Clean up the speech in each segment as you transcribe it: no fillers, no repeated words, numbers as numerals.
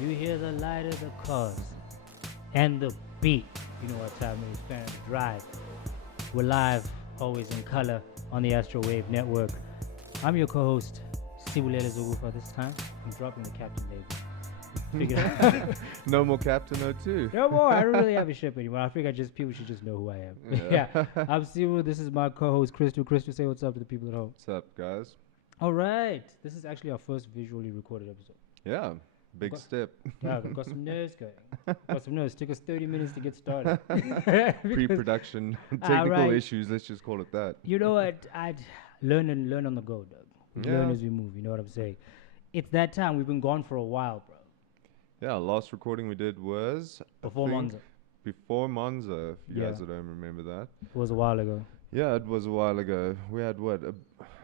You hear the light of the cars and the beat. You know what time it is, Parents Drive. We're live, always in color, on the Astrowave Network. I'm your co-host, Sibulele Zogufa. This time, I'm dropping the captain label. Figured out. No more Captain O2. No more. I don't really have a ship anymore. I figure people should just know who I am. Yeah. I'm Sibu. This is my co-host, Crystal. Crystal, say what's up to the people at home. What's up, guys? All right. This is actually our first visually recorded episode. Yeah, big step. Yeah, we've got some nerves going. Got some nerves. Took us 30 minutes to get started. Pre-production technical issues, let's just call it that. You know what? I'd learn on the go, Doug. Yeah. Learn as we move. You know what I'm saying? It's that time. We've been gone for a while, bro. Yeah, last recording we did was Before Monza. Before Monza, if you guys Yeah. don't remember that. It was a while ago. Yeah, it was a while ago. We had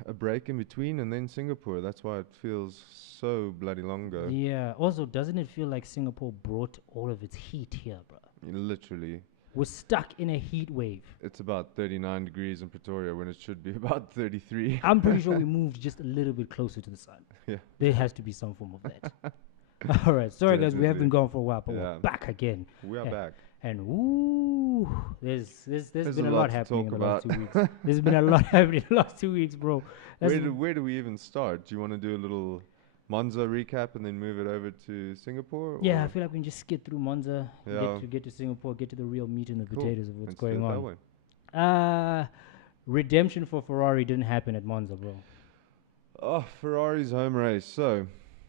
a break in between and then Singapore. That's why it feels so bloody long ago. Yeah. Also, doesn't it feel like Singapore brought all of its heat here, bro? Literally. We're stuck in a heat wave. It's about 39 degrees in Pretoria when it should be about 33. I'm pretty sure we moved just a little bit closer to the sun. Yeah. There has to be some form of that. All right. Sorry, guys. We have been gone for a while, but we're back again. We are Yeah. back. And ooh, there's been a lot happening in the last 2 weeks. There's been a lot happening in the last 2 weeks, bro. Where do we even start? Do you want to do a little Monza recap and then move it over to Singapore? Yeah, or? I feel like we can just skip through Monza, Yeah. get to Singapore, get to the real meat and the Cool. potatoes of what's Let's do going it that on. way. Redemption for Ferrari didn't happen at Monza, bro. Oh, Ferrari's home race. So,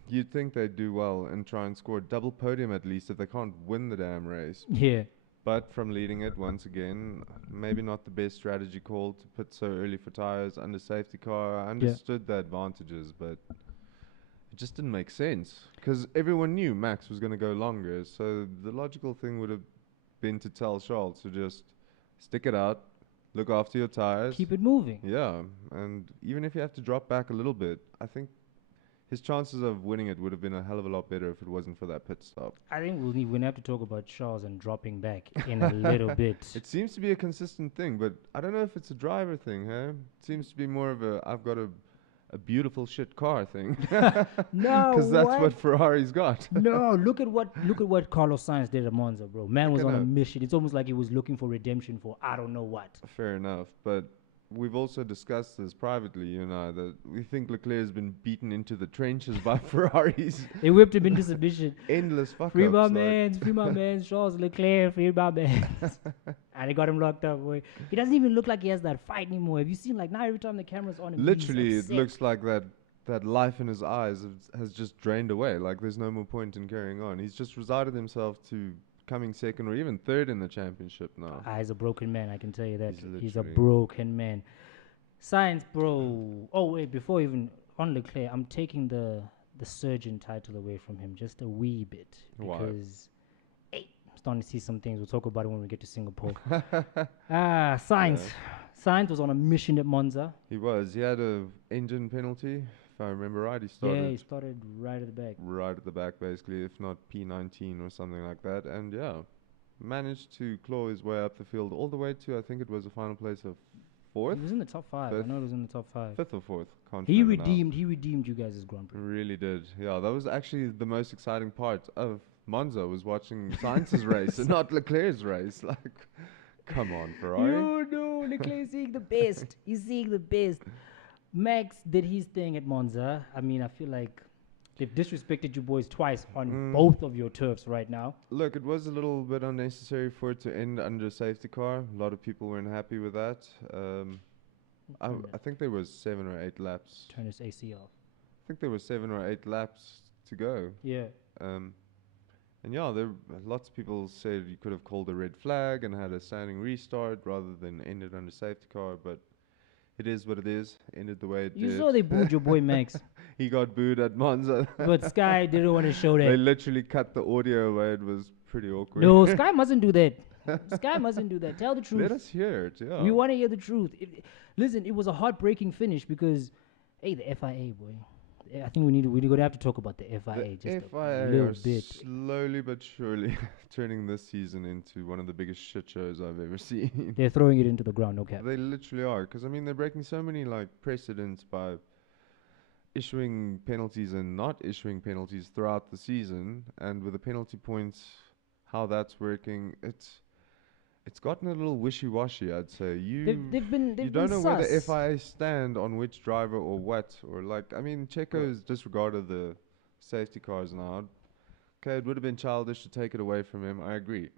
you'd think they'd do well and try and score a double podium at least if they can't win the damn race. Yeah. But from leading it once again, maybe not the best strategy call to put so early for tyres under safety car. I understood the advantages, but it just didn't make sense because everyone knew Max was going to go longer. So the logical thing would have been to tell Charles to just stick it out, look after your tyres. Keep it moving. Yeah, and even if you have to drop back a little bit, I think his chances of winning it would have been a hell of a lot better if it wasn't for that pit stop. I think we're going to have to talk about Charles and dropping back in a little bit. It seems to be a consistent thing, but I don't know if it's a driver thing, huh? It seems to be more of a I've got a beautiful shit car thing. No, Because that's what Ferrari's got. No, look at what Carlos Sainz did at Monza, bro. Man was on a know. mission. It's almost like he was looking for redemption for I don't know what. Fair enough, but we've also discussed this privately, you and I, that we think Leclerc has been beaten into the trenches by Ferraris. They whipped him into submission. Endless fuck-ups. Free my man, Charles Leclerc, free my man. And they got him locked up, boy. He doesn't even look like he has that fight anymore. Have you seen, like, now every time the camera's on him, Literally, he's it upset. looks like that life in his eyes has just drained away. Like, there's no more point in carrying on. He's just resided himself to coming second or even third in the championship now. He's a broken man, I can tell you that. He's a literally- broken man. Science, bro. Oh, wait, before even on Leclerc, I'm taking the surgeon title away from him just a wee bit. Why? Because, hey, I'm starting to see some things. We'll talk about it when we get to Singapore. Science. Science was on a mission at Monza. He was. He had a engine penalty, if I remember right. He started Yeah, he started right at the back. right at the back, basically, if not P19 or something like that. And yeah, managed to claw his way up the field all the way to, I think it was a final place of fourth, He was in the top five. Fifth. I know he was in the top five. fifth or fourth. Can't He remember now. redeemed you guys' Grand Prix. Really did. Yeah, that was actually the most exciting part of Monza was watching Sainz's race and not Leclerc's race. Like, come on, Ferrari. No, Leclerc seeing the best. He's seeing the best. Max did his thing at Monza. I mean, I feel like they've disrespected you boys twice on both of your turfs right now. Look, it was a little bit unnecessary for it to end under safety car. A lot of people weren't happy with that. I think there was 7 or 8 laps. Turn his AC off. I think there were 7 or 8 laps to go. Yeah. And yeah, there lots of people said you could have called a red flag and had a standing restart rather than ended under safety car, but it is what it is. Ended the way it You did. saw they booed your boy Max, He got booed at Monza. but Sky didn't want to show They that. literally cut the audio away. It was pretty awkward. No, Sky mustn't do that. Sky mustn't do that. Tell the truth. Let us hear it. Yeah. We want to hear the truth. Listen, it was a heartbreaking finish because, hey, the FIA, boy. I think we're going to have to talk about the FIA The just FIA a little are bit. slowly but surely turning this season into one of the biggest shit shows I've ever seen. They're throwing it into the ground, no cap. They literally are, because I mean they're breaking so many like precedents by issuing penalties and not issuing penalties throughout the season, and with the penalty points, how that's working, it's gotten a little wishy-washy, I'd say. You don't know where the FIA stand on which driver or what, or like, I mean, Checo's disregarded the safety cars now. Okay, it would have been childish to take it away from him, I agree.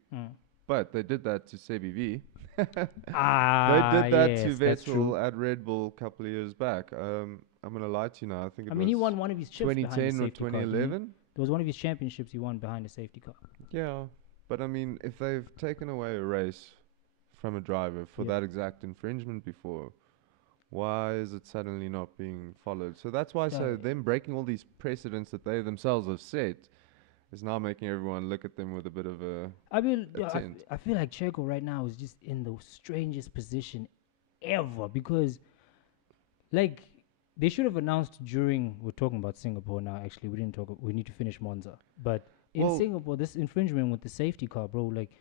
But they did that to CBV. They did that to Vettel at Red Bull a couple of years back. I'm going to lie to you now. I think it was he won one of his chips 2010 or 2011. There was one of his championships he won behind a safety car. Yeah, but I mean, if they've taken away a race from a driver for that exact infringement before, why is it suddenly not being followed? So that's why I say them breaking all these precedents that they themselves have set is now making everyone look at them with a bit of a I feel like Checo right now is just in the strangest position ever, because like they should have announced during, we're talking about Singapore now, actually we need to finish Monza, but in Singapore, this infringement with the safety car, bro, like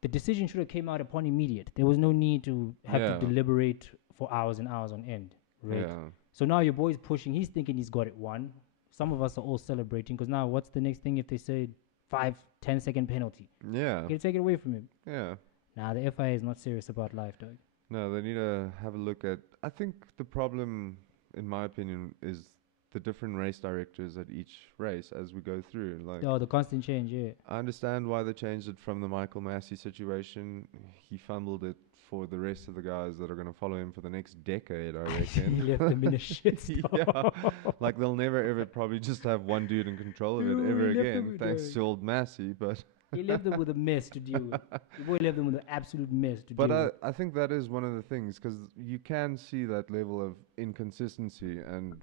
the decision should have came out upon immediate. There was no need to have to deliberate for hours and hours on end, right? So now your boy's pushing, he's thinking he's got it won. Some of us are all celebrating, because now what's the next thing if they say 5-10 second penalty? Yeah. Can you take it away from him? Yeah. Nah, the FIA is not serious about life, dog. No, they need to have a look at, I think the problem, in my opinion, is the different race directors at each race as we go through. Like, the constant change, yeah. I understand why they changed it from the Michael Massey situation. He fumbled it for the rest of the guys that are going to follow him for the next decade, I reckon. He left them in a shit Yeah. Like, they'll never ever probably just have one dude in control of it ever again, thanks to old Massey, but... He left them with a mess to deal with. The boy left them with an absolute mess to deal with. But I think that is one of the things, because you can see that level of inconsistency, and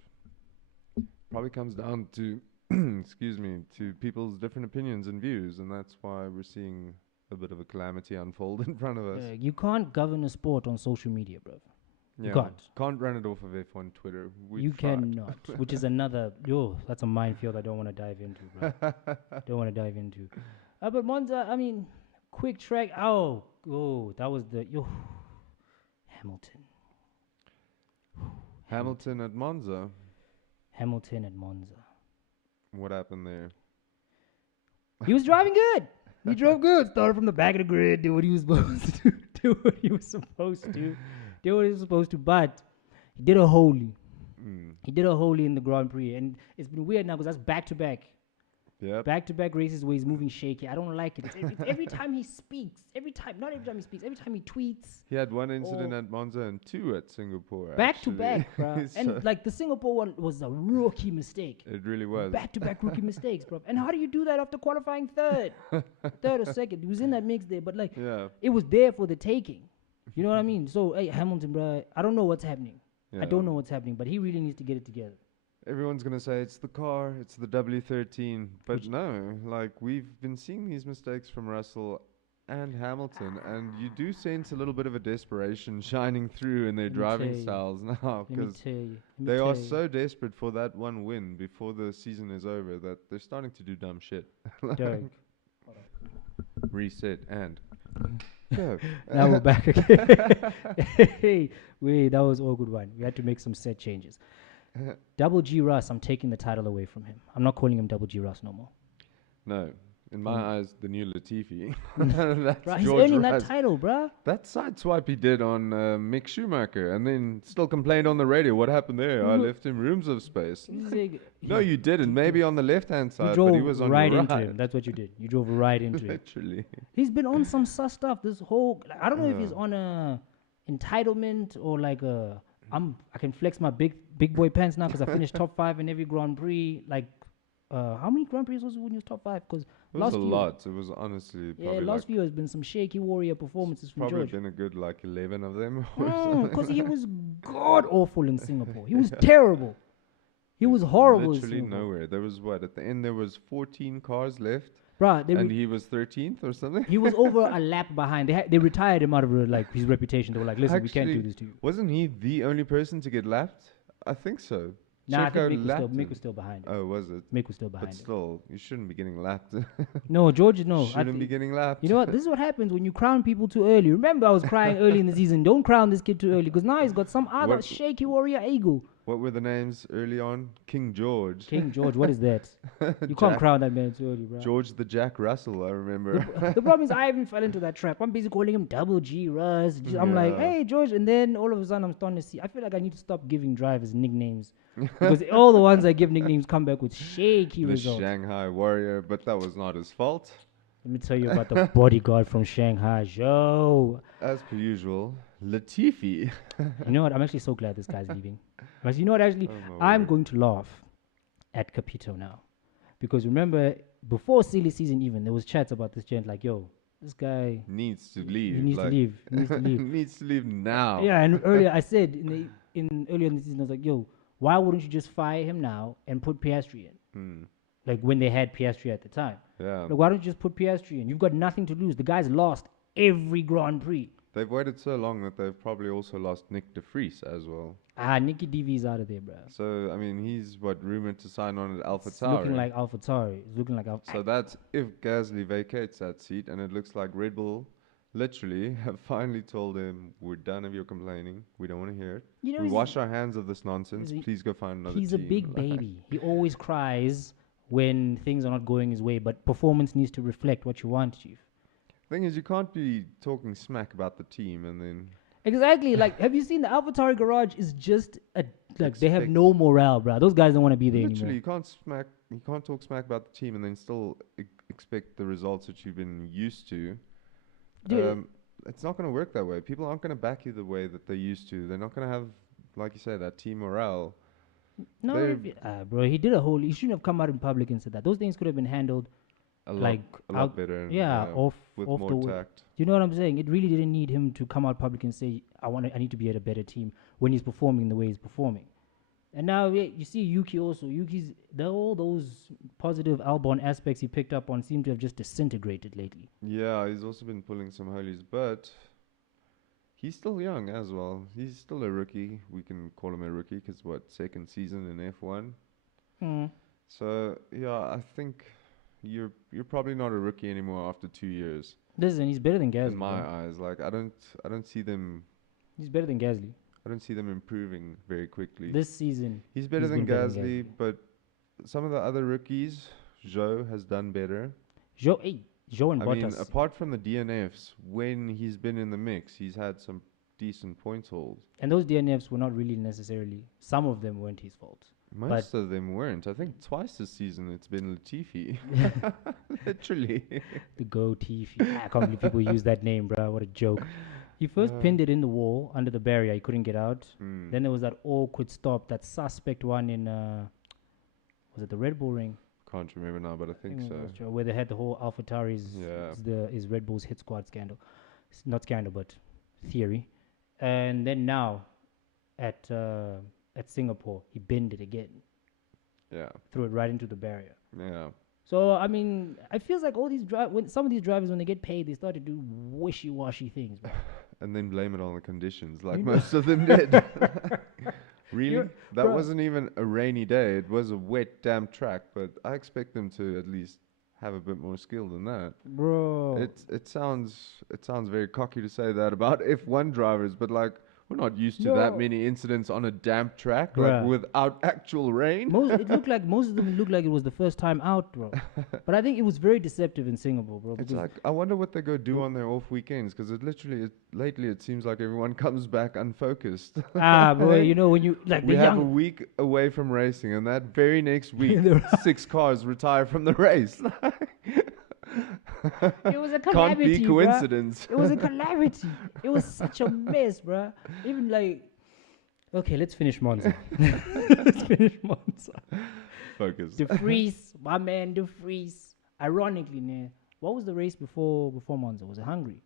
probably comes down to, excuse me, to people's different opinions and views, and that's why we're seeing a bit of a calamity unfold in front of us. You can't govern a sport on social media, bro. Yeah, you can't run it off of F1 Twitter. You cannot, which is another, that's a minefield I don't want to dive into, bro. Don't want to dive into. But Monza, I mean, quick track. Oh, that was Hamilton. Hamilton at Monza. Hamilton at Monza. What happened there? He was driving good. He drove good. Started from the back of the grid. Did what he was supposed to do. Do what he was supposed to. But he did a holy. He did a holy in the Grand Prix, and it's been weird now because that's back to back. Yeah. Back-to-back races where he's moving shaky. I don't like it. It's every time he speaks. Every time he tweets. He had one incident at Monza and two at Singapore. Back-to-back, bro. And like the Singapore one was a rookie mistake. It really was. Back-to-back rookie mistakes, bro. And how do you do that after qualifying third or second? He was in that mix there, but like it was there for the taking. You know what I mean? So, hey, Hamilton, bro, I don't know what's happening. I don't know what's happening, but he really needs to get it together. Everyone's going to say it's the car, it's the W13. But no, like we've been seeing these mistakes from Russell and Hamilton, and you do sense a little bit of a desperation shining through in their driving styles now, because they are so desperate for that one win before the season is over that they're starting to do dumb shit. Reset and go. Now we're back again. Hey, that was all good one. We had to make some set changes. Double G Russ, I'm taking the title away from him. I'm not calling him Double G Russ no more. No. In my eyes, the new Latifi. Bruh, he's earning that title, bruh. That side swipe he did on Mick Schumacher, and then still complained on the radio. What happened there? I left him rooms of space. No, you didn't. Maybe on the left-hand side, but he was on right your into right. him. That's what you did. You drove right into him. Literally. He's been on some sus stuff. This whole, I don't know if he's on a entitlement or like a... I can flex my big boy pants now because I finished top 5 in every Grand Prix. Like, how many Grand Prix was it when you was top 5? Because it was a lot. It was honestly probably last few has been some shaky warrior performances from probably George. Been a good like 11 of them. Because he was god awful in Singapore. He was terrible. He was horrible. Literally nowhere. There was at the end there was 14 cars left. Bruh, and he was 13th or something. He was over a lap behind. They retired him out of like his reputation. They were like, "Listen, we can't do this to you." Wasn't he the only person to get lapped? I think so. Nah, I think Mick was still behind him. Oh, was it? Mick was still behind him. But still, you shouldn't be getting lapped. No, George, no. Shouldn't be getting lapped. You know what? This is what happens when you crown people too early. Remember, I was crying early in the season. Don't crown this kid too early because now he's got some other shaky warrior ego. What were the names early on? King George. King George, what is that? You can't crown that man too early, bro. George the Jack Russell, I remember. The problem is I even fell into that trap. I'm basically calling him Double G Russ. I'm like, hey George, and then all of a sudden I'm starting to see. I feel like I need to stop giving drivers nicknames because all the ones I give nicknames come back with shaky the results. Shanghai Warrior, but that was not his fault. Let me tell you about the bodyguard from Shanghai. Yo, as per usual, Latifi. You know what? I'm actually so glad this guy's leaving. Because you know what? Actually, I'm going to laugh at Capito now. Because remember, before silly season even, there was chats about this gent like, yo, this guy needs to leave. He needs to leave. He needs to leave. needs to leave now. Yeah, and earlier I said earlier in the season, I was like, yo, why wouldn't you just fire him now and put Piastri in? Like when they had Piastri at the time. Yeah. Like, why don't you just put Piastri in? You've got nothing to lose. The guy's lost every Grand Prix. They've waited so long that they've probably also lost Nick de Vries as well. Nicky DV's out of there, bro. So, I mean, he's rumored to sign on at AlphaTauri. Looking like AlphaTauri. It's looking like So that's if Gasly vacates that seat, and it looks like Red Bull literally have finally told him, we're done if you're complaining. We don't want to hear it. We wash our hands of this nonsense. Please go find another team. He's a big baby. He always cries when things are not going his way, but performance needs to reflect what you want, Chief. Thing is, you can't be talking smack about the team and then... Exactly. Like, have you seen the AlphaTauri garage is just they have no morale, bro. Those guys don't want to be there literally, anymore. You can't talk smack about the team and then still expect the results that you've been used to. It's not going to work that way. People aren't going to back you the way that they used to. They're not going to have, like you say, that team morale. No, bro, he shouldn't have come out in public and said that. Those things could have been handled a lot better. With more tact. You know what I'm saying? It really didn't need him to come out public and say, I need to be at a better team when he's performing the way he's performing. And now you see Yuki also. All those positive Albon aspects he picked up on seem to have just disintegrated lately. Yeah, he's also been pulling some holies, but he's still young as well. He's still a rookie. We can call him a rookie because second season in F1. So yeah, I think you're probably not a rookie anymore after 2 years. Listen, he's better than Gasly. In my eyes, like I don't see them. He's better than Gasly. I don't see them improving very quickly. This season, he's better than Gasly, but some of the other rookies, Zhou has done better. Zhou and Bottas. I mean, apart from the DNFs, when he's been in the mix, he's had some decent points holds. And those DNFs were not really necessarily. Some of them weren't his fault. Most of them weren't. I think twice this season it's been Latifi. Literally. The Go Tifi. I can't believe people use that name, bro. What a joke. He first pinned it in the wall under the barrier. He couldn't get out. Then there was that awkward stop, that suspect one in, was it the Red Bull ring? Can't remember now, but I think so. Where they had the whole AlphaTauri's is Red Bull's hit squad scandal. It's not scandal, but theory. And then now at Singapore, he binned it again. Yeah. Threw it right into the barrier. Yeah. So, I mean, it feels like all these some of these drivers, when they get paid, they start to do wishy-washy things, bro. And then blame it on the conditions, like most of them did. Really? That wasn't even a rainy day. It was a wet, damp track, but I expect them to at least have a bit more skill than that. Bro. It sounds very cocky to say that about F1 drivers, but like we're not used to that many incidents on a damp track, like without actual rain. Most of them looked like it was the first time out, bro. But I think it was very deceptive in Singapore, bro. It's like, I wonder what they go do on their off weekends, because lately it seems like everyone comes back unfocused. Bro, you know, when you, like, we have a week away from racing, and that very next week, 6 cars retire from the race. It was a calamity. Can't be coincidence. Bruh. It was a calamity. It was such a mess, bruh. Even like, okay, let's finish Monza. Focus. De Vries, my man De Vries. Ironically, what was the race before Monza? Was it Hungary?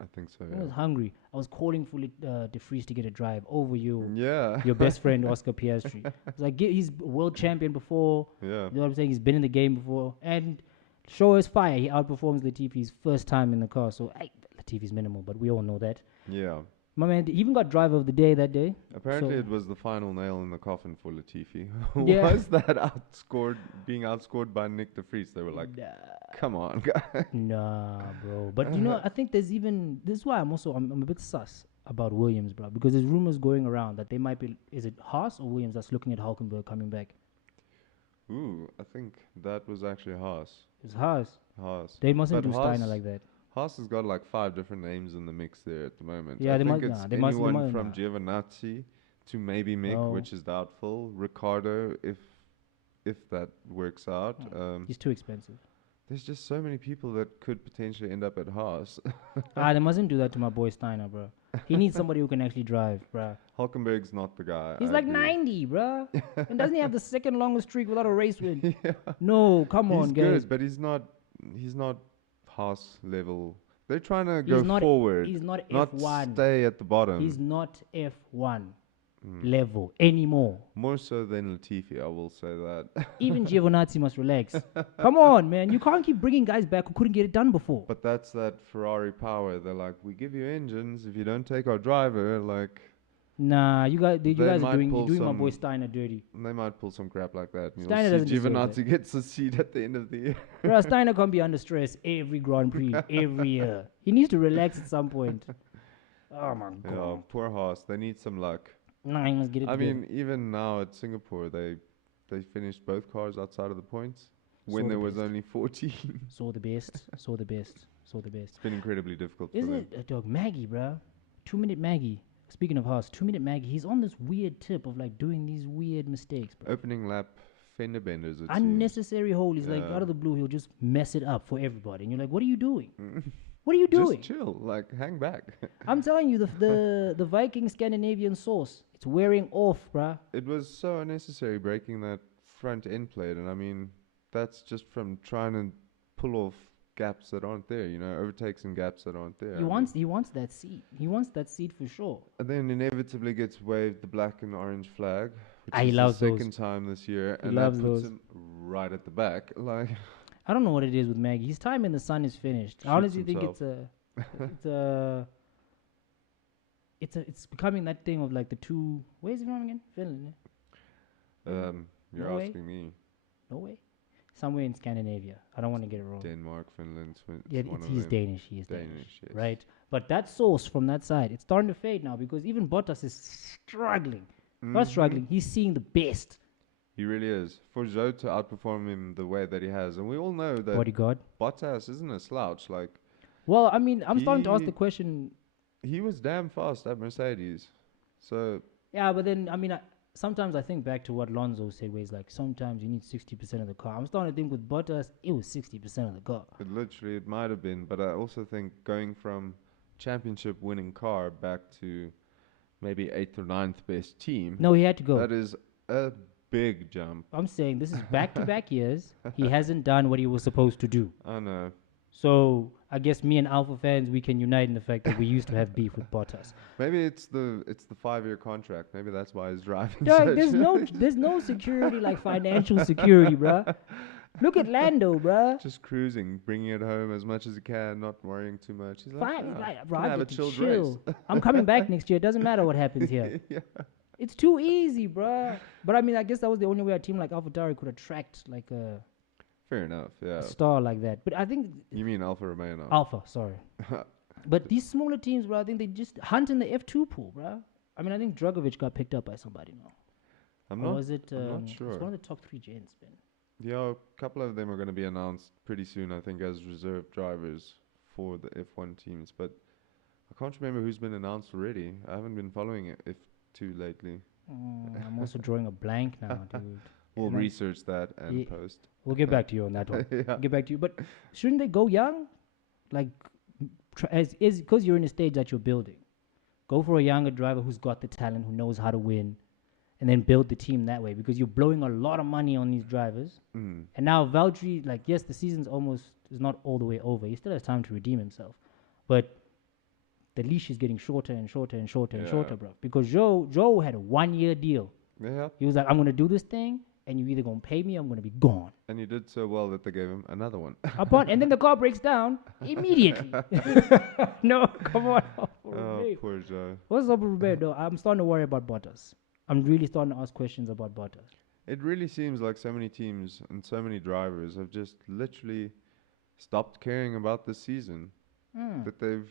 I think so. I was hungry. I was calling for De Vries to get a drive over you. Yeah. Your best friend Oscar Piastri. It's like he's world champion before. Yeah. You know what I'm saying? He's been in the game before, and show is fire. He outperforms Latifi's first time in the car. So Latifi's minimal, but we all know that. Yeah. My man, he even got driver of the day that day. Apparently, it was the final nail in the coffin for Latifi. Was that being outscored by Nick de Vries? They were like, come on, guy. Nah, bro. But you know, I think this is why I'm a bit sus about Williams, bro, because there's rumors going around that they might be. Is it Haas or Williams that's looking at Hulkenberg coming back? Ooh, I think that was actually Haas. It's Haas. Haas. They mustn't But do Steiner like that. Haas has got like 5 different names in the mix there at the moment. Yeah, I they think must. it's Nah, they must. anyone from Giovinazzi to maybe Mick, Oh. which is doubtful. Ricardo, if that works out. He's too expensive. There's just so many people that could potentially end up at Haas. They mustn't do that to my boy Steiner, bro. He needs somebody who can actually drive, bro. Hulkenberg's not the guy. He's I like agree. 90, bro. And doesn't he have the second longest streak without a race win? Yeah. No, come on, He's guys. good, but he's not Haas level. They're trying to He's go not- forward, He's not not F1. stay at the bottom. He's not F1 level anymore. More so than Latifi, I will say that. Even Giovinazzi must relax. Come on, man. You can't keep bringing guys back who couldn't get it done before. But that's that Ferrari power. They're like, we give you engines. If you don't take our driver, like, Nah, you guys are might doing pull my boy some- Steiner dirty. they might pull some crap like that. And Steiner you'll doesn't see deserve Giovinazzi gets a seat at the end of the year. Bro, Steiner can't be under stress every Grand Prix, every year. He needs to relax at some point. Oh my Yeah, god. poor Haas. They need some luck. Nah, he must get it I together. mean, even now at Singapore, they finished both cars outside of the points when Saw there the was best. only 14. Saw the best. Saw the best. Saw the best. It's been incredibly difficult Isn't for them. it, dog? Maggie, bro. 2-minute Maggie. Speaking of Haas, 2-minute Maggie. He's on this weird tip of like doing these weird mistakes, bro. Opening lap fender benders. It seems. Unnecessary hole. He's like Yeah. out of the blue. He'll just mess it up for everybody, and you're like, what are you doing? Mm. What are you doing? Just chill, like hang back. I'm telling you, the Viking Scandinavian sauce, it's wearing off, bruh. It was so unnecessary breaking that front end plate, and I mean that's just from trying to pull off gaps that aren't there. You know, overtakes and gaps that aren't there. He wants that seat. He wants that seat for sure. And then inevitably gets waved the black and orange flag, which He is loves the those. second time this year, He and loves that puts those. him right at the back. Like, I don't know what it is with Maggie. His time in the sun is finished. I honestly think it's becoming that thing of like the two. Where's he from again? Finland. you're No way. asking me. No way. Somewhere in Scandinavia. I don't want to get it wrong. Denmark, Finland, Yeah, one of he's them. Danish. He is Danish, Danish, yes. right? But that sauce from that side, it's starting to fade now because even Bottas is struggling. Not Mhm. struggling. He's seeing the best. He really is. For Zhou to outperform him the way that he has, and we all know that Bodyguard. Bottas isn't a slouch. Like, Well, I mean, I'm starting to ask He- the question. he was damn fast at Mercedes. So Yeah, but then I mean, sometimes I think back to what Lonzo said, where he's like, sometimes you need 60% of the car. I'm starting to think with Bottas, it was 60% of the car. it might have been, but I also think going from championship winning car back to maybe 8th or 9th best team, No, he had to go. that is a big jump. I'm saying this is back-to-back years. He hasn't done what he was supposed to do. I know. So I guess me and Alpha fans, we can unite in the fact that we used to have beef with Bottas. Maybe it's the 5-year contract. Maybe that's why he's driving. Dog, such there's no security like financial security, bruh. Look at Lando, bruh. just cruising, bringing it home as much as he can, not worrying too much. He's like, Fine, "Ah, like, can bro, I I have a get to chilled chill. race." I'm coming back next year. It doesn't matter what happens here. Yeah. It's too easy, bruh. But I mean, I guess that was the only way a team like AlphaTauri could attract like a Fair enough. Yeah. star like that. But I think You mean Alfa Romeo now? Alpha, sorry. But these smaller teams, bro, I think they just hunt in the F2 pool, bro. I mean, I think Dragovic got picked up by somebody now. I'm Or not. was it? I'm not It's sure. one of the top 3 gens, Ben. Yeah, a couple of them are going to be announced pretty soon, I think, as reserve drivers for the F1 teams. But I can't remember who's been announced already. I haven't been following it F2 lately. I'm also drawing a blank now, dude. We'll And I- research that and Ye- post. We'll get back to you on that one. Yeah. We'll get back to you. But shouldn't they go young? Like, because you're in a stage that you're building. Go for a younger driver who's got the talent, who knows how to win, and then build the team that way. Because you're blowing a lot of money on these drivers. Mm. And now Valtteri, like, yes, the season's is not all the way over. He still has time to redeem himself. But the leash is getting shorter and shorter and shorter and Yeah. shorter, bro. Because Joe had a 1-year deal. Yeah. He was like, I'm going to do this thing, and you're either going to pay me or I'm going to be gone. And he did so well that they gave him another one. And then the car breaks down immediately. No, come on. Oh, poor Joe. What's up with Roberto? I'm starting to worry about Bottas. I'm really starting to ask questions about Bottas. It really seems like so many teams and so many drivers have just literally stopped caring about this season. That they've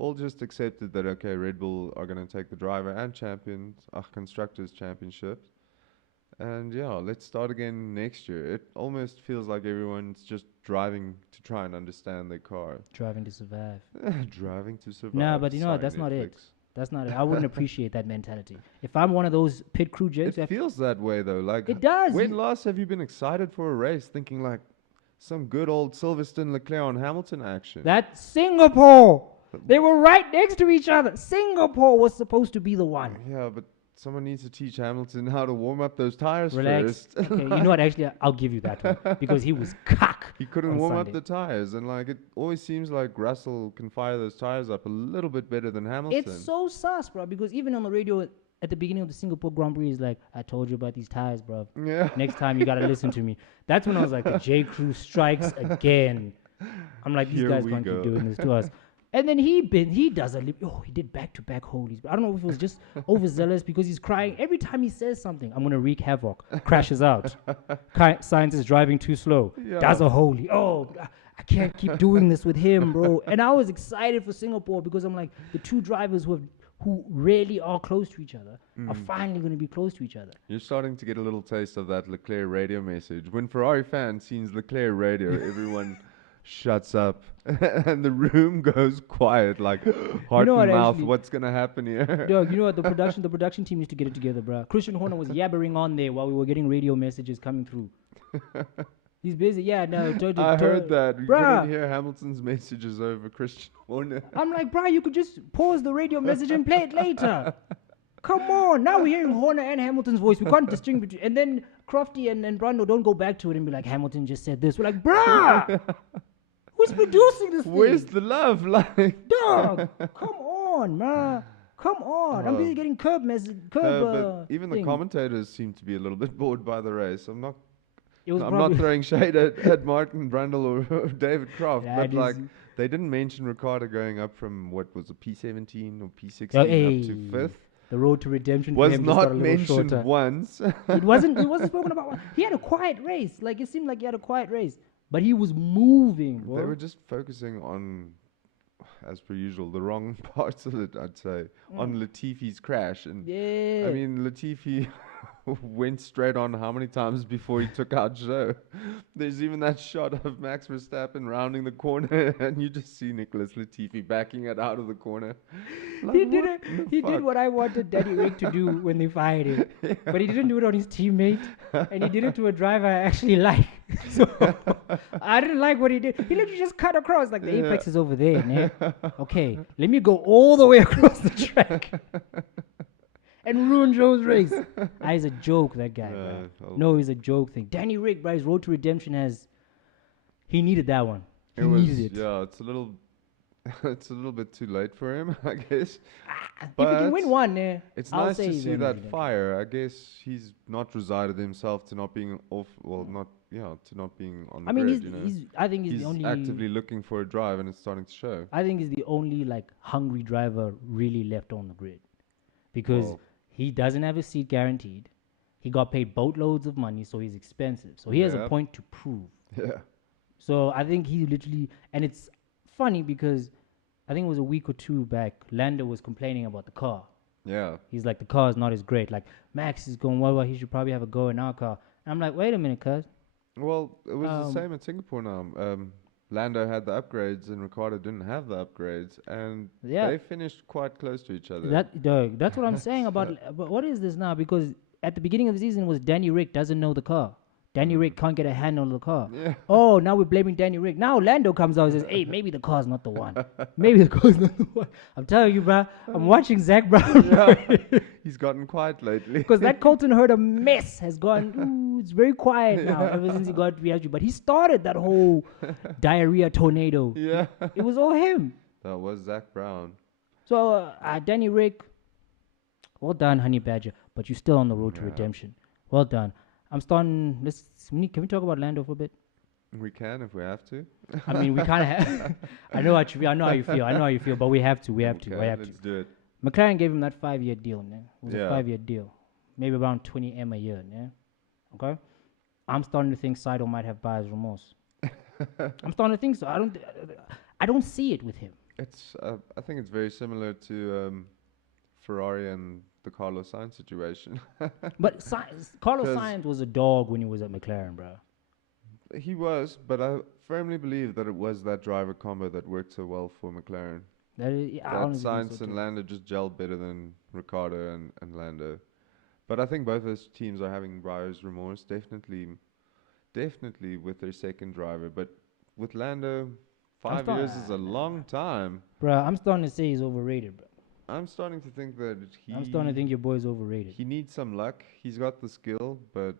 all just accepted that, okay, Red Bull are going to take the driver and constructors championship. And yeah, let's start again next year. It almost feels like everyone's just driving to try and understand their car. Driving to survive. Driving to survive. No, but you know what? Sorry, That's not it. Netflix. That's not it. I wouldn't appreciate that mentality. If I'm one of those pit crew jokes, It feels that way though. Like it does. When last have you been excited for a race, thinking like some good old Silverstone, Leclerc, and Hamilton action? That Singapore. They were right next to each other. Singapore was supposed to be the one. Yeah, but someone needs to teach Hamilton how to warm up those tires Relax. first. Okay, you know what? Actually, I'll give you that one because he was cock. He couldn't on warm Sunday. up the tires, and like it always seems like Russell can fire those tires up a little bit better than Hamilton. It's so sus, bro. Because even on the radio at the beginning of the Singapore Grand Prix, he's like, "I told you about these tires, bro. Yeah. Next time you gotta listen to me." That's when I was like, "The J Crew strikes again." I'm like, these Here guys we can't go. keep doing this to us. And then he does he did back-to-back holies. I don't know if it was just overzealous because he's crying every time he says something. I'm gonna wreak havoc. Crashes out. Science is driving too slow. Yeah. Does a holy. Oh, I can't keep doing this with him, bro. And I was excited for Singapore because I'm like, the two drivers who really are close to each other are finally going to be close to each other. You're starting to get a little taste of that Leclerc radio message. When Ferrari fans sees Leclerc radio, everyone shuts up and the room goes quiet, like heart know what, and mouth. actually- What's gonna happen here? Dog, you know what? The production team used to get it together, bro. Christian Horner was yabbering on there while we were getting radio messages coming through. He's busy. Yeah, no. I heard that. You Bruh. couldn't hear Hamilton's messages over Christian Horner. I'm like, bro, you could just pause the radio message and play it later. Come on. Now we're hearing Horner and Hamilton's voice. We can't distinguish. And then Crofty and Brando don't go back to it and be like, Hamilton just said this. We're like, bruh, who's producing this Where's thing? the love? Like, Dog, come on, man. Come on. I'm busy getting curb message. no, but even the thing. commentators seem to be a little bit bored by the race. I'm not probably throwing shade at Martin Brundle or David Croft, Yeah, but it like is- they didn't mention Ricardo going up from what was a P17 or P16 Oh, up to hey. fifth. The road to redemption for Was him just got not a little mentioned shorter. once. It wasn't spoken about. He had a quiet race. Like, it seemed like he had a quiet race. But he was moving, bro. They were just focusing on, as per usual, the wrong parts of it, I'd say, on Latifi's crash. And Yeah. I mean, Latifi went straight on how many times before he took out Joe? There's even that shot of Max Verstappen rounding the corner, and you just see Nicholas Latifi backing it out of the corner. Like, he did what it. the He did fuck? what I wanted Danny Rick to do when they fired him, but he didn't do it on his teammate, and he did it to a driver I actually like. So I didn't like what he did. He literally just cut across like the apex is over there, man. Okay, let me go all the way across the track and ruin Joe's race. He's a joke, that guy, bro. No, he's a joke thing. Danny Rick, bro, his road to redemption he needed that one. He needed it. Yeah, it's a little bit too late for him, I guess. If he But can win one, it's I'll nice say to he's see earned that it. fire. I guess he's not resided himself to not being off. Well, to not being on the I mean, grid. You know, I think he's he's the only. actively looking for a drive, and it's starting to show. I think he's the only like hungry driver really left on the grid, because Well- he doesn't have a seat guaranteed. He got paid boatloads of money, so he's expensive. So he has a Yeah. point to prove. Yeah. So I think he literally, and it's funny because I think it was a week or two back, Lando was complaining about the car. Yeah. He's like, the car is not as great. Like, Max is going, well, he should probably have a go in our car. And I'm like, wait a minute, cuz. Well, it was the Um, same at Singapore now. Lando had the upgrades and Ricardo didn't have the upgrades, and Yeah. they finished quite close to each other. That's what I'm saying about. But what is this now? Because at the beginning of the season was Danny Rick doesn't know the car. Danny Rick can't get a handle on the car. Yeah. Oh, now we're blaming Danny Rick. Now Lando comes out and says, "Hey, maybe the car's not the one. Maybe the car's not the one." I'm telling you, bro. I'm watching Zach Brown. He's gotten quiet lately. Because that Colton Herta mess has gone. Ooh, it's very quiet now ever since he got to Piastri. But he started that whole diarrhea tornado. Yeah. It was all him. That was Zach Brown. So Danny Rick, well done, Honey Badger. But you're still on the road to Yeah. redemption. Well done. I'm starting. Can we talk about Lando for a bit? We can if we have to. I mean, we kind of have. I know how you feel. But we have to. We have to. Let's do it. McLaren gave him that 5-year deal, man. It was Yeah. a 5-year deal, maybe around 20 M a year, man. Okay. I'm starting to think Seidel might have buyer's remorse. I'm starting to think so. I don't see it with him. It's I think it's very similar to Ferrari and the Carlos Sainz situation. But Carlos 'Cause Sainz was a dog when he was at McLaren, bro. he was, but I firmly believe that it was that driver combo that worked so well for McLaren. Yeah, I That honestly think Sainz so and too. Lando just gelled better than Ricardo and Lando. But I think both those teams are having buyer's remorse, definitely with their second driver. But with Lando, I'm 5 years starting, is a long time. bro. I'm starting to say he's overrated, bro. I'm starting to think that I'm starting to think he your boy's overrated. he needs some luck. He's got the skill, but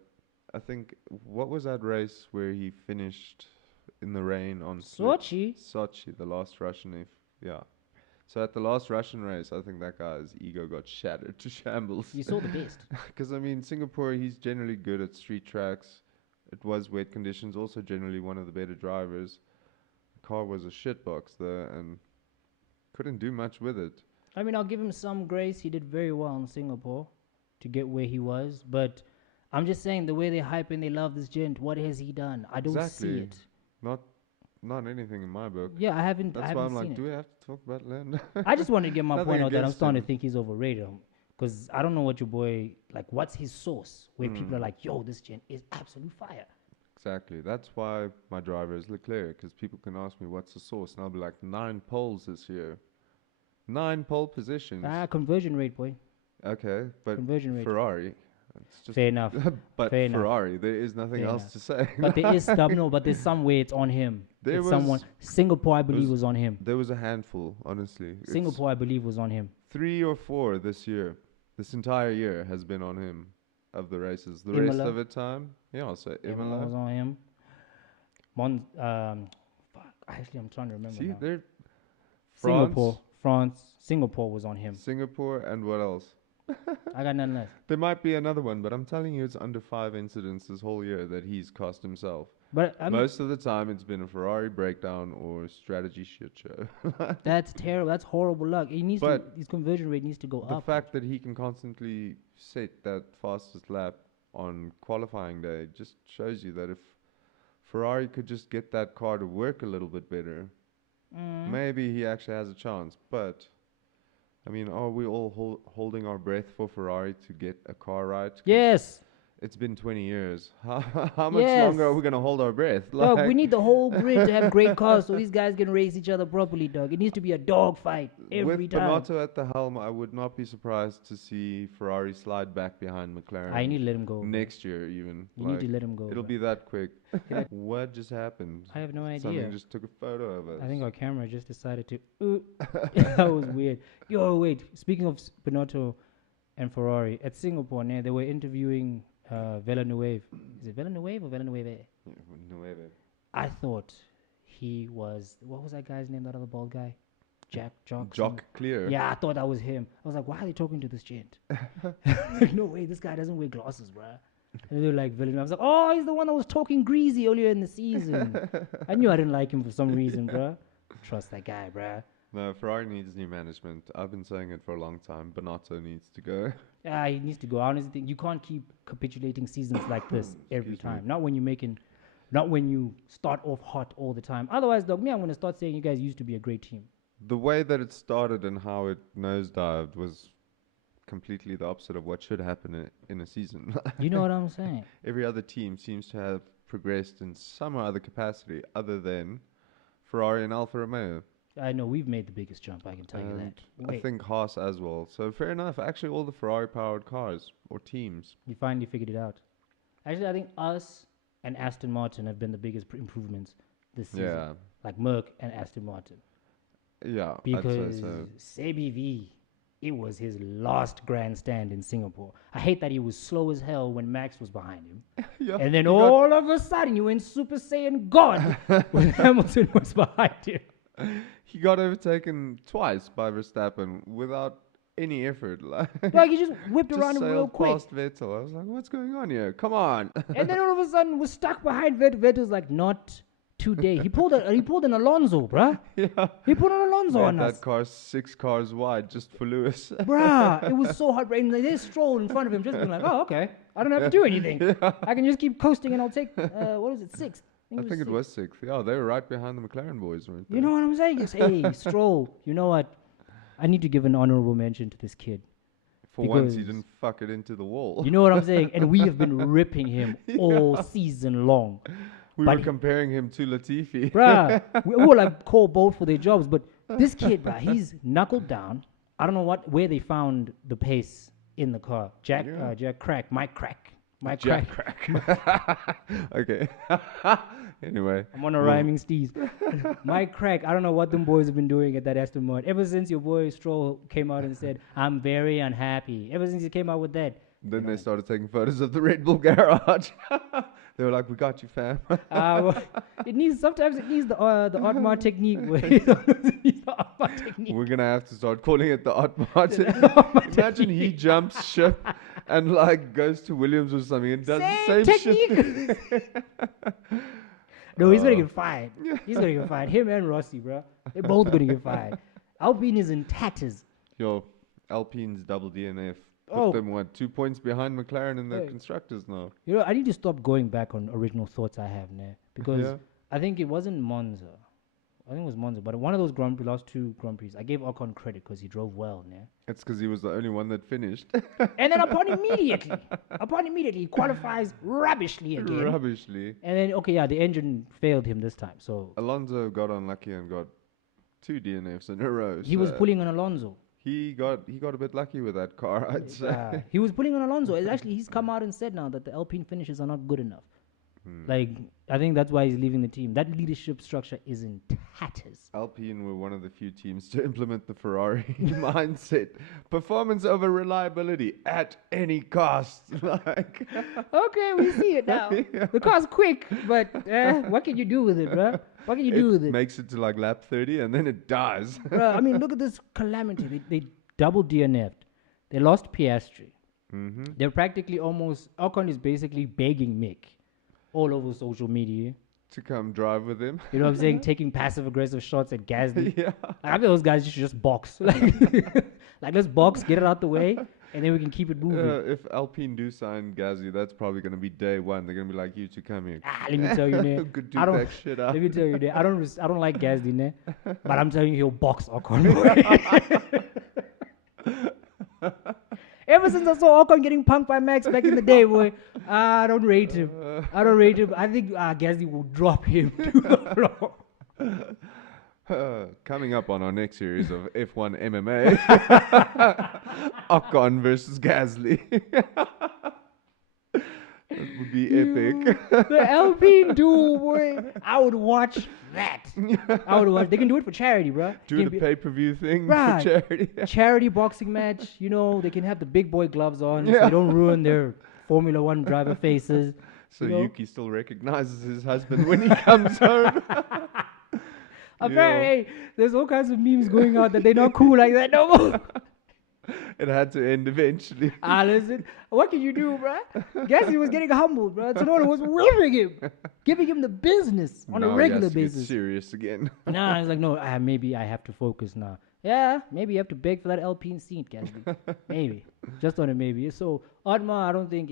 I think what was that race where he finished in the rain on Sochi. Sochi, the last Russian, yeah. So at the last Russian race, I think that guy's ego got shattered to shambles. You saw the best. Because I mean, Singapore, he's generally good at street tracks. It was wet conditions, also generally one of the better drivers. The car was a shitbox there and couldn't do much with it. I mean, I'll give him some grace. He did very well in Singapore to get where he was. But I'm just saying, the way they hype and they love this gent, what has he done? I don't see it. Not anything in my book. Yeah, I haven't. That's I why haven't I'm seen like, do it. we have to talk about Lando? I just wanted to get my Nothing point out that I'm against starting him. to think he's overrated. Because I don't know what your boy like. What's his source where people are like, "Yo, this gent is absolute fire." Exactly. That's why my driver is Leclerc, because people can ask me what's the source, and I'll be like 9 poles this year, 9 pole positions. Conversion rate, boy. Okay, but Conversion rate. Ferrari. It's just Fair enough. but Fair enough. Ferrari, there is nothing Fair else enough. to say. But there is stuff. No, but there's some way it's on him. There It's was- someone. Singapore, I believe, was- was on him. There was a handful, honestly. It's Singapore, I believe, was on him. 3 or 4 this year. This entire year has been on him of the races. The rest Imola. of it time, yeah, so Imola was Imola. on him. Fuck. Actually, I'm trying to remember See, now. there. France, Singapore was on him. Singapore, and what else? I got nothing left. There might be another one, but I'm telling you, it's under 5 incidents this whole year that he's cost himself. But I mean, Most of the time, it's been a Ferrari breakdown or strategy shit show. that's terrible. That's horrible luck. He needs to. But His conversion rate needs to go The up. fact that he can constantly set that fastest lap on qualifying day just shows you that if Ferrari could just get that car to work a little bit better, maybe he actually has a chance. But I mean, are we all holding our breath for Ferrari to get a car right? 'Cause Yes. it's been 20 years. How much Yes. longer are we gonna hold our breath? Dog, we need the whole grid to have great cars so these guys can race each other properly, dog. It needs to be a dog fight every with time. Binotto at the helm, I would not be surprised to see Ferrari slide back behind McLaren. I need to let him go. next year even. You need to let him go. It'll bro. be that quick. What just happened? I have no idea. Something just took a photo of us. I think our camera just decided to. That was weird. Yo, wait. Speaking of Binotto and Ferrari, at Singapore, they were interviewing Villeneuve. Is it Villeneuve or Villeneuve? Nueve. I thought he was. What was that guy's name? That other bald guy? Jock. Jock Clear. Yeah, I thought that was him. I was like, why are they talking to this gent? No way, this guy doesn't wear glasses, bruh. And they're like, Villeneuve. I was like, oh, he's the one that was talking greasy earlier in the season. I knew I didn't like him for some reason, bruh. Trust that guy, bruh. No, Ferrari needs new management. I've been saying it for a long time. Binotto needs to go. Yeah, he needs to go. I honestly think you can't keep capitulating seasons like this every Excuse me. time. Not when you're making, not when you start off hot all the time. Otherwise, dog, I'm gonna start saying you guys used to be a great team. The way that it started and how it nosedived was completely the opposite of what should happen in a season. You know what I'm saying? Every other team seems to have progressed in some other capacity other than Ferrari and Alfa Romeo. I know we've made the biggest jump. I can tell you that. I Wait, think Haas as well. So fair enough. Actually, all the Ferrari-powered cars or teams. you finally figured it out. Actually, I think us and Aston Martin have been the biggest improvements this season. Yeah, Like Merck and Aston Martin. yeah. Because I'd say so. Sebi V, it was his last grandstand in Singapore. I hate that he was slow as hell when Max was behind him. Yeah, And then he got- all of a sudden he went Super Saiyan God when Hamilton was behind him. he got overtaken twice by Verstappen without any effort. Like he just whipped Just around him real sailed quick. past Vettel. I was like, what's going on here? Come on. And then all of a sudden was stuck behind Vettel's like, not today. He pulled an Alonso, bruh. Yeah. He pulled an Alonso on Made us. that car 6 cars wide just for Lewis. Bruh, it was so heartbreaking. Like, they strolled in front of him, just being like, oh, okay. I don't have to do anything. I can just keep coasting and I'll take, what is it, 6th? I think it was sixth. Yeah, they were right behind the McLaren boys, weren't they? You know what I'm saying? It's, hey, Stroll, you know what? I need to give an honorable mention to this kid. For once, he didn't fuck it into the wall. You know what I'm saying? And we have been ripping him all season long. We were comparing him to Latifi. Bruh, we all like call both for their jobs, but this kid, bruh, he's knuckled down. I don't know where they found the pace in the car. Mike Crack. Okay. Anyway. I'm on a rhyming steez. Mike Crack, I don't know what them boys have been doing at that Aston Martin. Ever since your boy Stroll came out and said, I'm very unhappy. Ever since he came out with that. Then they started taking photos of the Red Bull garage. They were like, "We got you, fam." Sometimes it needs the Otmar technique. We're gonna have to start calling it the Otmar technique. Imagine he jumps ship and like goes to Williams or something and does the same technique. Shit. No, he's gonna get fired. He's gonna get fired. Him and Rossi, bro. They're both gonna get fired. Alpine is in tatters. Yo, Alpine's double DNF. Put them 2 points behind McLaren in the constructors now. You know, I need to stop going back on original thoughts I have now because I think it wasn't Monza. I think it was Monza, but one of those last two Grand Prix, I gave Ocon credit because he drove well. Nah? It's because he was the only one that finished. And then upon immediately, he qualifies rubbishly again. Rubbishly. And then, the engine failed him this time. So Alonso got unlucky and got 2 DNFs in a row. He was pulling on Alonso. He got a bit lucky with that car, I'd say. He was pulling on Alonso. He's come out and said now that the Alpine finishes are not good enough. Like, I think that's why he's leaving the team. That leadership structure is in tatters. Alpine were one of the few teams to implement the Ferrari mindset. Performance over reliability at any cost. Like, okay, we see it now. The car's quick, but what can you do with it, bro? What can you do with it? It makes it to like lap 30 and then it dies. Bro, I mean, look at this calamity. They double DNF'd. They lost Piastri. They're practically Ocon is basically begging Mick all over social media to come drive with him. You know what I'm saying? Taking passive-aggressive shots at Gasly. Yeah. I think those guys should just box. Like, let's box, get it out the way, and then we can keep it moving. If Alpine do sign Gasly, that's probably going to be day one. They're going to be like, you two come here. Let me tell you, man. Good dude, back shit up. Let me tell you, man. I don't like Gasly, man. But I'm telling you, he'll box Ocon. Ever since I saw Ocon getting punked by Max back in the day, boy, I don't rate him. I think Gasly will drop him to the floor. Coming up on our next series of F1 MMA, Ocon versus Gasly. That would be epic. The Alpine duel, boy. I would watch that. They can do it for charity, bro. Do the pay-per-view thing for charity. Charity boxing match. You know, they can have the big boy gloves on so they don't ruin their Formula One driver faces. So Yuki still recognizes his husband when he comes home. Apparently, there's all kinds of memes going out that they're not cool like that no more. It had to end eventually. Listen, what can you do, bro? Gasly was getting humbled, bro. Tsunoda was whipping him, giving him the business on a regular basis. Get serious again. He's like, no, maybe I have to focus now. Yeah, maybe you have to beg for that Alpine seat, Gasly. Maybe, just on a maybe. So Otmar, I don't think,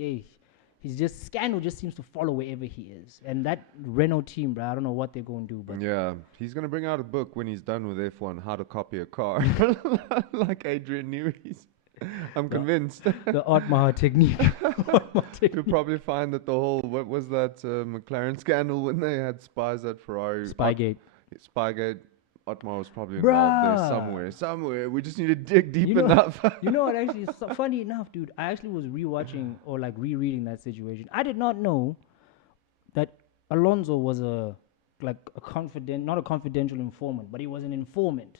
scandal just seems to follow wherever he is. And that Renault team, bro, I don't know what they're going to do. But yeah, he's going to bring out a book when he's done with F1, how to copy a car. Like Adrian Newey's. I'm convinced. The Otmar technique. You'll probably find that the whole, what was that McLaren scandal when they had spies at Ferrari? Spygate. Spygate. Otmar was probably involved there somewhere. We just need to dig deep enough. You know what, actually, funny enough, dude, I actually was rewatching or like rereading that situation. I did not know that Alonso was not a confidential informant, but he was an informant,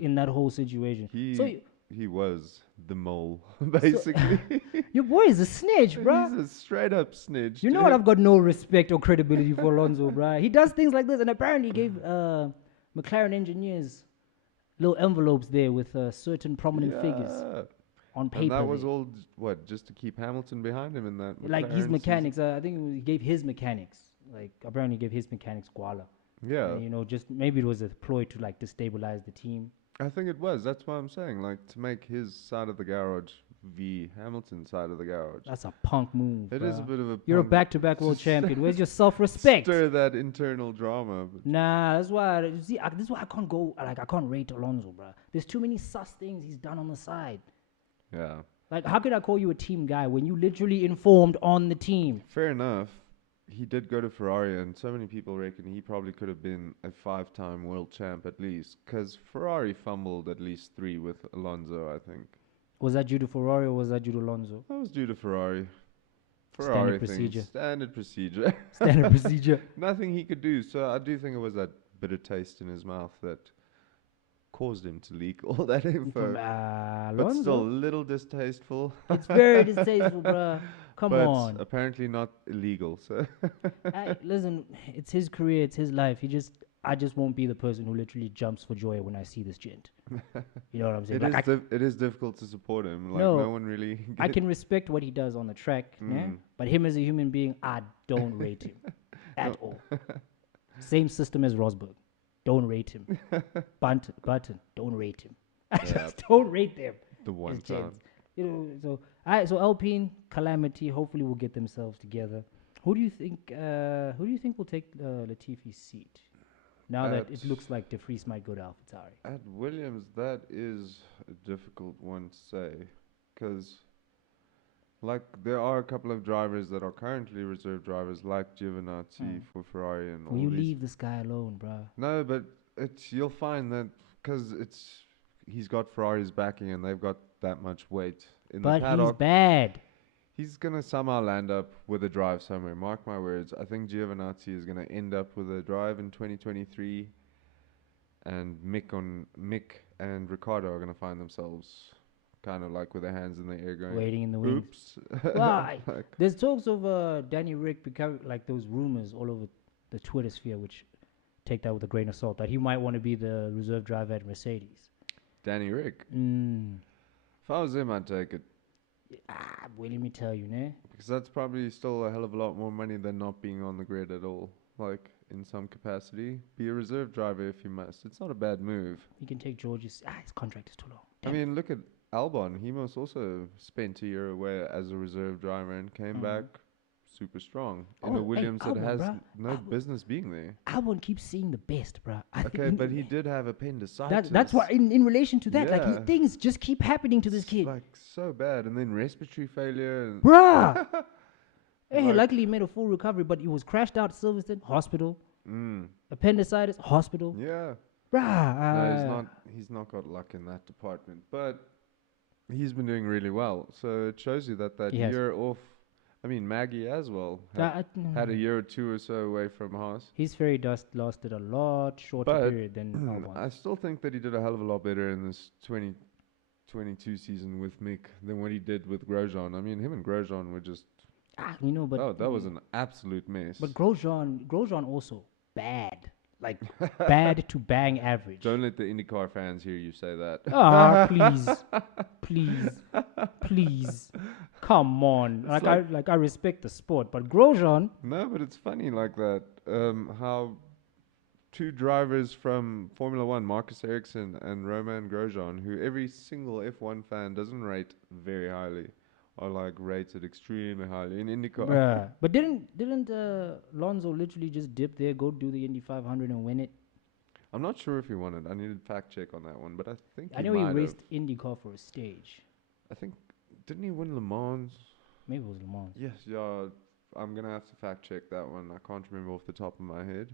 in that whole situation. He was the mole, basically. Your boy is a snitch, bro. He's a straight up snitch. You know what? I've got no respect or credibility for Alonso, bro. He does things like this, and apparently he gave McLaren engineers little envelopes there with certain prominent figures on paper. And that was all, just to keep Hamilton behind him in that McLaren like his mechanics. I think he gave his mechanics. Apparently he gave his mechanics guala. Yeah. And, just maybe it was a ploy to destabilize the team. I think it was. That's why I'm saying, to make his side of the garage v Hamilton side of the garage. That's a punk move. It is a bit of a. You're a punk back-to-back world just champion. Where's your self-respect? Stir that internal drama. But Nah, that's why. You see, this is why I can't go. Like, I can't rate Alonso, bro. There's too many sus things he's done on the side. yeah, Like, how could I call you a team guy when you literally informed on the team? fair enough. He did go to Ferrari, and so many people reckon he probably could have been a 5-time world champ at least. Because Ferrari fumbled at least 3 with Alonso, I think. Was that due to Ferrari or was that due to Alonso? That was due to Ferrari. Standard procedure. Standard procedure. Standard procedure. Nothing he could do. So I do think it was that bitter taste in his mouth that caused him to leak all that info. But Alonso? still a little distasteful. It's very distasteful, bruh. Come but on. apparently not illegal. So Listen, it's his career, it's his life. I just won't be the person who literally jumps for joy when I see this gent. You know what I'm saying? it is difficult to support him. Like No, no one really. I can respect what he does on the track, yeah? But him as a human being, I don't rate him at all. Same system as Rosberg. Don't rate him. Button, don't rate him. I just don't rate them. The one as time. gents. You know, so Alpine, Calamity, hopefully will get themselves together. Who do you think will take Latifi's seat? Now that it looks like De Vries might go to AlphaTauri. At Williams, that is a difficult one to say, because like there are a couple of drivers that are currently reserve drivers, like Giovinazzi for Ferrari and all Will you these. leave this guy alone, bruh? No, but you'll find that because he's got Ferrari's backing and they've got that much weight in the paddock. But he's bad. He's going to somehow land up with a drive somewhere. Mark my words. I think Giovinazzi is going to end up with a drive in 2023. And Mick and Ricciardo are going to find themselves kind of like with their hands in the air going, Waiting in the wings. oops. Well, there's talks of Danny Rick becoming like those rumors all over the Twitter sphere, which take that with a grain of salt, that he might want to be the reserve driver at Mercedes. Danny Rick. If I was him, I'd take it. Well, let me tell you, né? Because that's probably still a hell of a lot more money than not being on the grid at all. Like, in some capacity. Be a reserve driver if you must. It's not a bad move. He can take George's... his contract is too long. I mean, look at Albon. He must also spent a year away as a reserve driver and came back super strong in a Williams that has no business being there. Albon keeps seeing the best, bruh. Okay, but he did have appendicitis. That's why, in relation to that, like, things just keep happening to this kid. Like, so bad. And then respiratory failure. And Bruh! Hey, luckily he made a full recovery, but he was crashed out at Silverstone, hospital. Appendicitis, hospital. Yeah. Bruh. No, he's not got luck in that department. But he's been doing really well. So it shows you that year off. I mean, Maggie as well had a year or two or so away from Haas. His fairy dust lasted a lot shorter period than Albon. I still think that he did a hell of a lot better in this 2022 season with Mick than what he did with Grosjean. I mean, him and Grosjean were just... but... that was an absolute mess. But Grosjean also bad. Like, bad to bang average. Don't let the IndyCar fans hear you say that. Please. Come on. I respect the sport, but Grosjean... No, but it's funny like that. How two drivers from Formula One, Marcus Ericsson and Romain Grosjean, who every single F1 fan doesn't rate very highly, are like rated extremely highly in IndyCar. Bruh. But didn't Lonzo literally just dip there, go do the Indy 500 and win it? I'm not sure if he won it. I needed fact check on that one, but I think I know he raced IndyCar for a stage. I think, didn't he win Le Mans? Maybe it was Le Mans. Yes, yeah. I'm gonna have to fact check that one. I can't remember off the top of my head.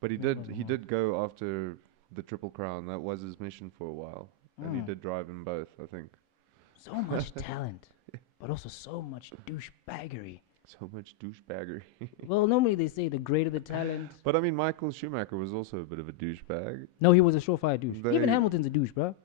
But he did go after the Triple Crown. That was his mission for a while, and he did drive in both, I think. So much talent, but also so much douchebaggery. So much douchebaggery. Well, normally they say the greater the talent. But I mean, Michael Schumacher was also a bit of a douchebag. No, he was a surefire douche. Even Hamilton's a douche, bro.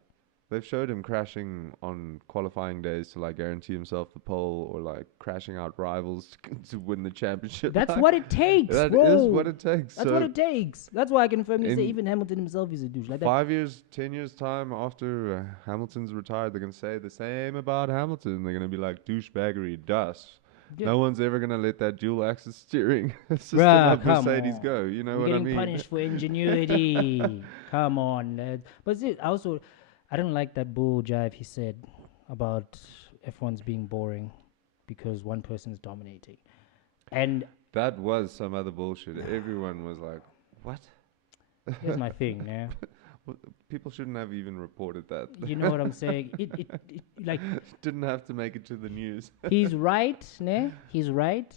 They've showed him crashing on qualifying days to like guarantee himself the pole, or like crashing out rivals to win the championship. That's what it takes, That bro. is what it takes. That's what it takes. That's why I can firmly say even Hamilton himself is a douche. Like 5 years, 10 years time after Hamilton's retired, they're going to say the same about Hamilton. They're going to be like douchebaggery, dust. Yeah. No one's ever going to let that dual axis steering system of Mercedes go. You know what I mean? Getting punished for ingenuity. Come on, lads. But see, I don't like that bull jive he said about F1's being boring because one person is dominating. And That was some other bullshit. Everyone was like, what? here's my thing, yeah. People shouldn't have even reported that. You know what I'm saying? It like Didn't have to make it to the news. he's right, ne? He's right.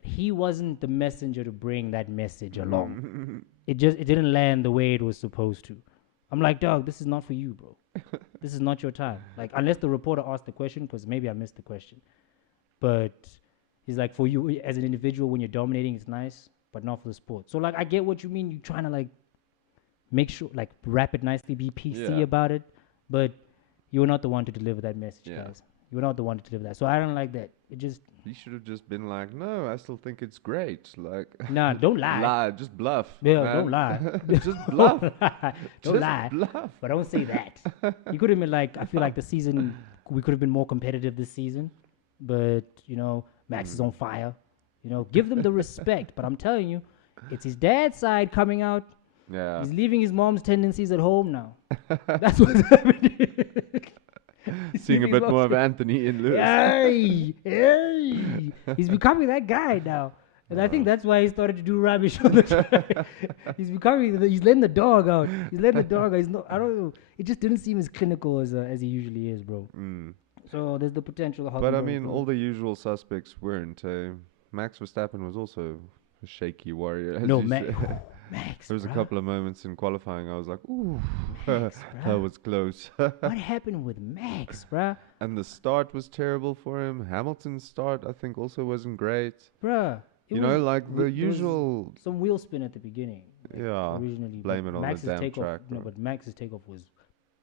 He wasn't the messenger to bring that message along. It didn't land the way it was supposed to. I'm like, dog, this is not for you, bro. This is not your time. Like, unless the reporter asked the question, because maybe I missed the question. But he's like, for you as an individual, when you're dominating, it's nice, but not for the sport. So, like, I get what you mean. You're trying to, like, make sure, like, wrap it nicely, be PC about it. But you were not the one to deliver that message, guys. You were not the one to deliver that. So I don't like that. It just... You should have just been like, no, I still think it's great. Like, nah, don't lie. Lie, just bluff. Yeah, man. don't lie. Just bluff. Don't lie. Bluff. But don't say that. You could have been like, I feel like the season, we could have been more competitive this season. But, you know, Max is on fire. You know, give them the respect. But I'm telling you, it's his dad's side coming out. Yeah. He's leaving his mom's tendencies at home now. That's what's happening. Seeing a bit more of Anthony in Lewis. Hey. He's becoming that guy now. And I think that's why he started to do rubbish on the track. He's letting the dog out. He's letting the dog out. I don't know. It just didn't seem as clinical as he usually is, bro. So there's the potential. But I mean, all the usual suspects weren't. Max Verstappen was also a shaky warrior. No, Max. There was a couple of moments in qualifying I was like, ooh, Max, that was close. What happened with Max, bruh? And the start was terrible for him. Hamilton's start, I think, also wasn't great. Bruh. You know, like the usual... Some wheel spin at the beginning. Like yeah, originally, blame it on Max's the damn takeoff, track. No, but Max's takeoff was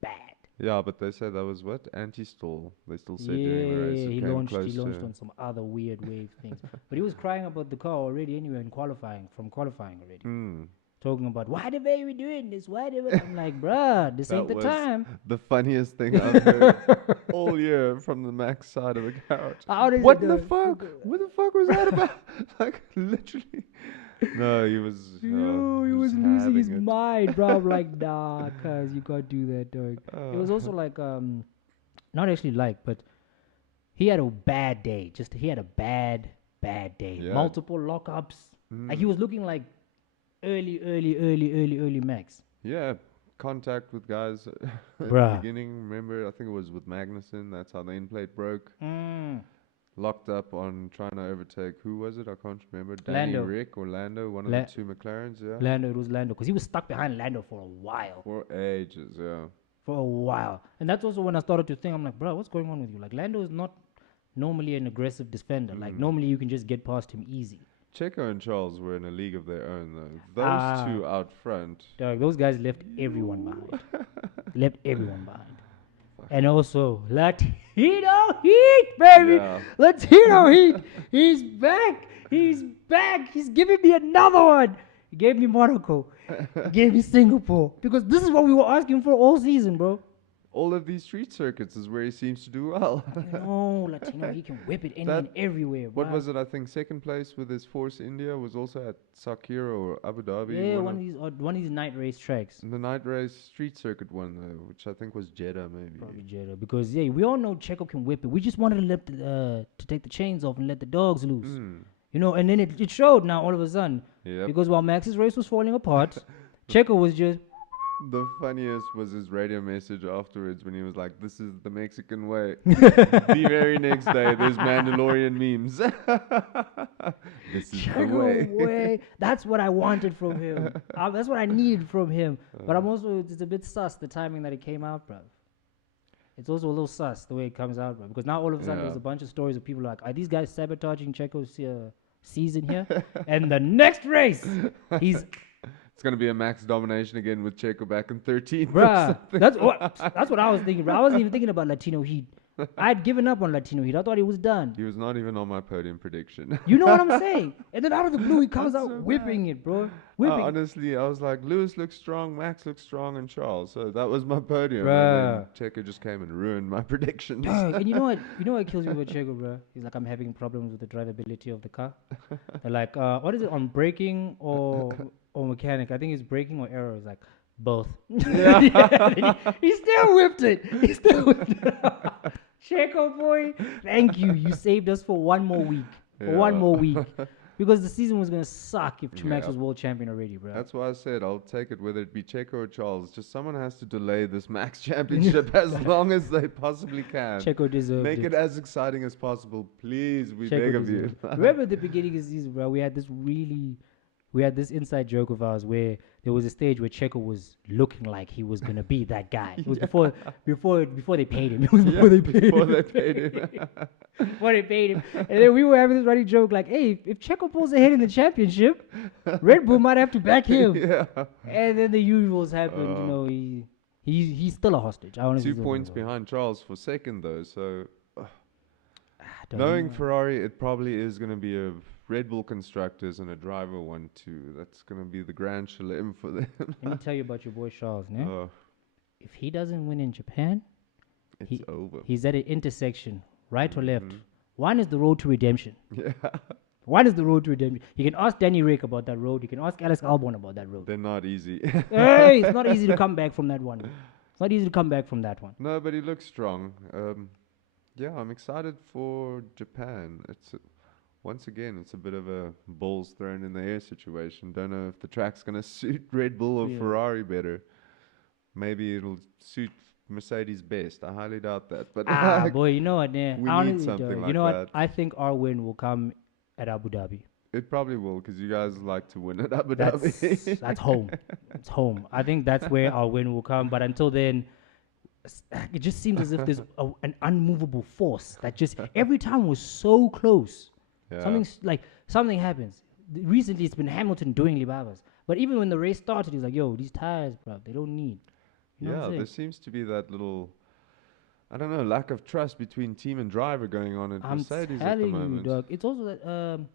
bad. Yeah, but they said that was what? Anti-stall. They still said Yeah, during the race it he came launched close on some other weird wave things. But he was crying about the car already anyway in qualifying already. Talking about, why the way we doing this? I'm like, bruh, this ain't the time. The funniest thing I've heard all year from the Max side of the garage. What the fuck? What the fuck was that about? Like, literally. No, he was... he was losing his mind, bro. I'm like, nah, cuz you can't do that, dog. It was also like, not actually like, but he had a bad day. He had a bad day. Yeah. Multiple lockups. Like, he was looking like early Max. Yeah, contact with guys at the beginning. Remember, I think it was with Magnussen. That's how the end plate broke. Locked up on trying to overtake. Who was it? I can't remember. Danny Rick or Lando, one of the two McLarens. Yeah, Lando. It was Lando because he was stuck behind Lando for a while. For ages, yeah. For a while, and that's also when I started to think. I'm like, bro, what's going on with you? Like, Lando is not normally an aggressive defender. Like, normally you can just get past him easy. Checo and Charles were in a league of their own, though. Those two out front. Dog, those guys left everyone behind. And also, Latino Heat, baby! Yeah. Latino Heat! He's back! He's giving me another one! He gave me Monaco. He gave me Singapore. Because this is what we were asking for all season, bro. All of these street circuits is where he seems to do well. No, Latino, he can whip it any and everywhere. What was it? I think second place with his Force India was also at Sakira or Abu Dhabi. Yeah, one of these night race tracks. The night race street circuit one though, which I think was Jeddah maybe. Probably Jeddah, because we all know Checo can whip it. We just wanted to take the chains off and let the dogs loose. You know, and then it showed now all of a sudden. Yep. Because while Max's race was falling apart, Checo was just... The funniest was his radio message afterwards when he was like, "This is the Mexican way." The very next day, there's Mandalorian memes. This is Checo way. That's what I wanted from him. That's what I needed from him. But I'm also, it's a bit sus, the timing that it came out, bro. It's also a little sus, the way it comes out, bro. Because now all of a sudden there's a bunch of stories of people like, are these guys sabotaging Checo's season here? And the next race, it's gonna be a Max domination again with Checo back in 13th. Bruh, that's what I was thinking, bro. I wasn't even thinking about Latino Heat. I had given up on Latino Heat. I thought he was done. He was not even on my podium prediction. You know what I'm saying? And then out of the blue, he comes out whipping it, bro. Honestly, I was like, Lewis looks strong, Max looks strong, and Charles. So that was my podium. Bruh. And then Checo just came and ruined my predictions. And you know what? You know what kills me with Checo, bro? He's like, I'm having problems with the drivability of the car. They're like, what is it, on braking or mechanic? I think it's braking or aero. It's like, both. Yeah. He still whipped it. Checo boy, thank you. You saved us for one more week. For one Yeah. more week. Because the season was gonna suck if Trumax Yeah. was world champion already, bro. That's why I said I'll take it, whether it be Checo or Charles. Just someone has to delay this Max Championship as long as they possibly can. Checo deserved Make it. it as exciting as possible, please. We Checo beg of you. deserved it. Remember at the beginning of the season, bro? We had this inside joke of ours where there was a stage where Checo was looking like he was gonna be that guy. It was before they paid him. It was before they paid before him. they paid him. Before they paid him. And then we were having this running joke like, hey, if Checo pulls ahead in the championship, Red Bull might have to back him. Yeah. And then the usuals happened. You know, he's still a hostage. I honestly 2 points behind Charles for second though. So Don't knowing know. Ferrari, it probably is going to be a Red Bull constructors and a driver 1-2. That's going to be the grand shalem for them. Let me tell you about your boy Charles, ne? Oh, If he doesn't win in Japan, it's over. he's at an intersection, right or left. Mhm. One is the road to redemption. Yeah. One is the road to redemption. You can ask Danny Rick about that road. You can ask Alex Albon about that road. They're not easy. Hey, it's not easy to come back from that one. It's not easy to come back from that one. No, but he looks strong. Yeah, I'm excited for Japan. Once again, it's a bit of a balls thrown in the air situation. Don't know if the track's going to suit Red Bull or Yeah. Ferrari better. Maybe it'll suit Mercedes best. I highly doubt that. But Boy, you know what? we need Honestly, something though, like you know that. what? I think our win will come at Abu Dhabi. It probably will, because you guys like to win at Abu That's Dhabi. that's home. It's home. I think that's where our win will come. But until then, it just seems as if there's an unmovable force that just every time was so close. Yeah. Something happens. Recently, it's been Hamilton doing Libabas. But even when the race started, he's like, "Yo, these tires, bro, they don't need." You know what I'm Yeah, saying? there seems to be that little, I don't know, lack of trust between team and driver going on at I'm Mercedes at the telling you, moment. dog. It's also that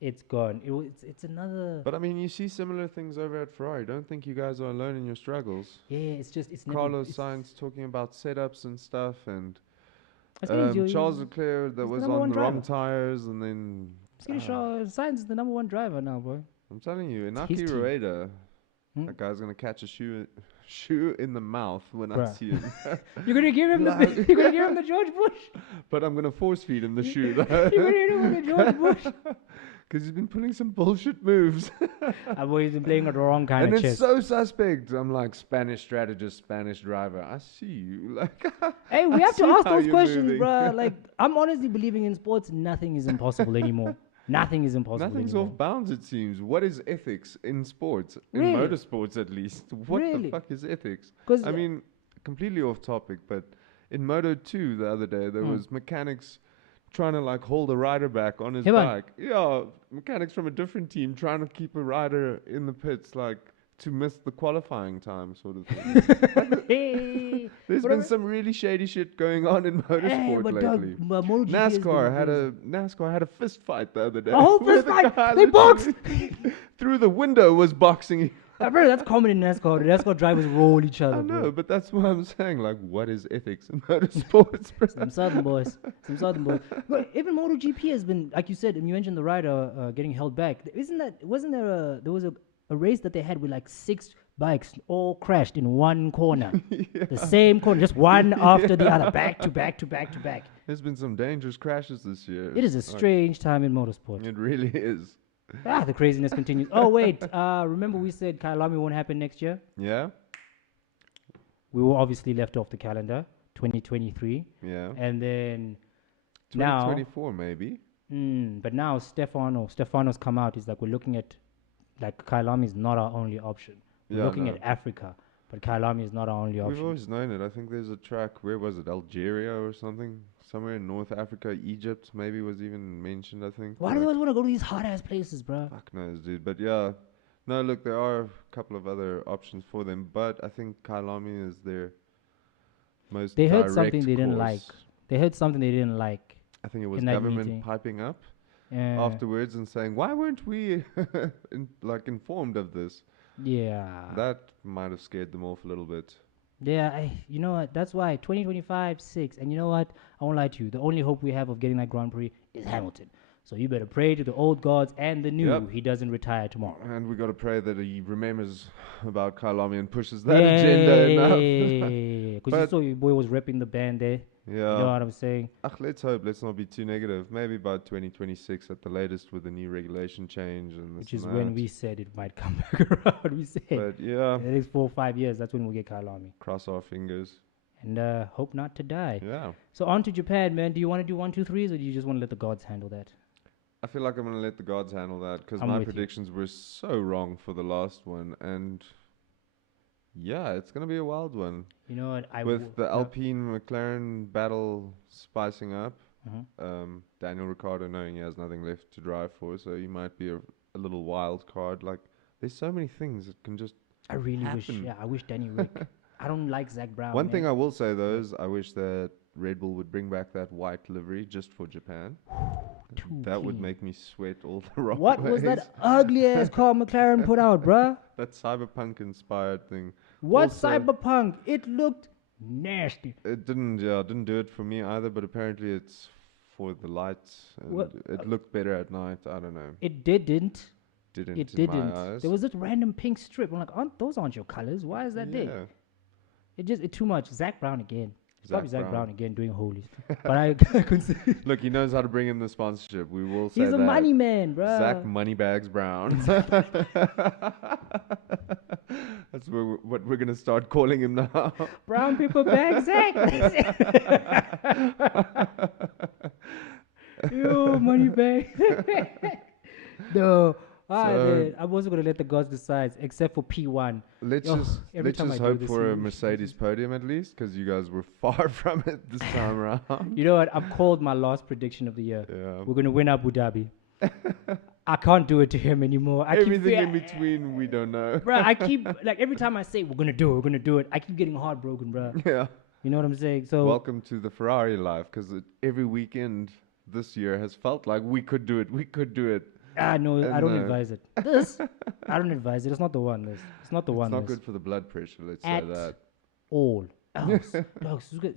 it's gone. It's another. But I mean, you see similar things over at Ferrari. Don't think you guys are alone in your struggles. Yeah, it's never. Carlos it's, Sainz talking about setups and stuff, and I think Charles Leclerc that he's the was number on one the wrong driver. tires, and then Sainz is the number one driver now, boy. I'm telling you, It's Inaki his team. Rueda, Hmm? that guy's gonna catch a shoe in the mouth when I Bruh. see him. You're gonna give him Like- you're gonna give him the George Bush. But I'm gonna force feed him the shoe though, You're gonna hit him with the George Bush. because he's been pulling some bullshit moves. I've always been playing on the wrong kind And of it's chess. so suspect. I'm like, Spanish strategist, Spanish driver. I see you. Like, Hey, we I have to see ask how those you're questions, moving. bruh. Like, I'm honestly believing in sports, nothing is impossible anymore. Nothing is impossible nothing's anymore. off bounds, it seems. What is ethics in sports? In Really? motorsports, at least. What Really? the fuck is ethics? 'Cause, I mean, completely off topic, but in Moto 2 the other day, there was mechanics trying to like hold a rider back on his Hey, man. bike. Yeah, mechanics from a different team trying to keep a rider in the pits, like to miss the qualifying time, sort of thing. hey, There's but been I- some really shady shit going on in hey, motorsport but lately. dog, MotoGP has NASCAR had a fist fight the other day. A whole where fist the fight? guy They boxed? literally through the window was boxing. bro, that's common in NASCAR. The NASCAR drivers roll each other. I know, bro. but that's what I'm saying. Like, what is ethics in motorsports, bro? Some Southern boys. Some Southern boys. But even MotoGP has been, like you said, and you mentioned the rider getting held back. Wasn't there there was a race that they had with like 6 bikes all crashed in one corner. The same corner, just one after the other, back to back to back to back. There's been some dangerous crashes this year. It is a Like, strange time in motorsport. It really is. The craziness continues. Oh, wait. Remember we said Kyalami won't happen next year? Yeah? We were obviously left off the calendar, 2023. Yeah. And then now, 2024, maybe. but now Stefano's come out. He's like, we're looking at, like, Kyalami is not our only option. We're Yeah, looking no. at Africa, but Kyalami is not our only We've option. always known it. I think there's a track, where was it? Algeria or something? Somewhere in North Africa, Egypt maybe was even mentioned, I think. Why do they Like, always want to go to these hot-ass places, bro? fuck knows, dude. But yeah. No, look, there are a couple of other options for them, but I think Kailami is their most They heard direct something they didn't course. like. They heard something they didn't like. I think it was in that government meeting. piping up Yeah. afterwards and saying, why weren't we informed of this? Yeah. That might have scared them off a little bit. Yeah, you know what? That's why 2025, 6. And you know what? I won't lie to you. The only hope we have of getting that Grand Prix is Hamilton. So you better pray to the old gods and the new Yep. he doesn't retire tomorrow. And we got to pray that he remembers about Kailami and pushes that agenda enough. yeah. Because you But- saw your boy was repping the band there. You know Yeah. what I'm saying? Let's hope. Let's not be too negative. Maybe by 2026 at the latest with the new regulation change and this Which is and when that. we said it might come back around. We said But yeah, in the next 4 or 5 years, that's when we'll get Kyalami. cross our fingers. And hope not to die. Yeah. So on to Japan, man. Do you want to do 1, 2, 3s, or do you just want to let the gods handle that? I feel like I'm going to let the gods handle that because I'm my with you. predictions were so wrong for the last one. And yeah, it's going to be a wild one. You know what? With the Alpine McLaren battle spicing up, Mhm. Daniel Ricciardo knowing he has nothing left to drive for, so he might be a little wild card. Like, there's so many things that can just I really happen. wish. Yeah, I wish Danny Rick. I don't like Zach Brown. One man. thing I will say though is I wish that Red Bull would bring back that white livery just for Japan. Too That would clean. make me sweat all the wrong What ways. was that ugly ass car McLaren put out, bruh? That cyberpunk inspired thing. What Also- cyberpunk? It looked nasty. It didn't do it for me either, but apparently it's for the lights and What- it looked better at night. I don't know. It didn't. Didn't It in my didn't. eyes. There was this random pink strip. I'm like, those aren't your colors. Why is that there? It too much. Zach Brown again. It's probably Zach Brown again doing holies. But I consider Look, he knows how to bring in the sponsorship. We will say he's that. a money man, bruh. Zach Moneybags Brown. That's what we're gonna start calling him now. Brown paper bag Zach. Yo, money bag. No. Man, I'm also gonna let the gods decide, except for P1. Let's Oh, just every time I do hope this, for a you- Mercedes podium at least, because you guys were far from it this time around. You know what? I've called my last prediction of the year. Yeah. We're gonna win Abu Dhabi. I can't do it to him anymore. Everything in between, we don't know. Bruh, I keep like every time I say we're gonna do it, I keep getting heartbroken, bruh. Yeah. You know what I'm saying? So Welcome to the Ferrari life, because every weekend this year has felt like we could do it. We could do it. no, I don't no. advise it. This I don't advise it. It's not the one. This it's not the one. It's not this. good for the blood pressure. Let's At say that. all. It's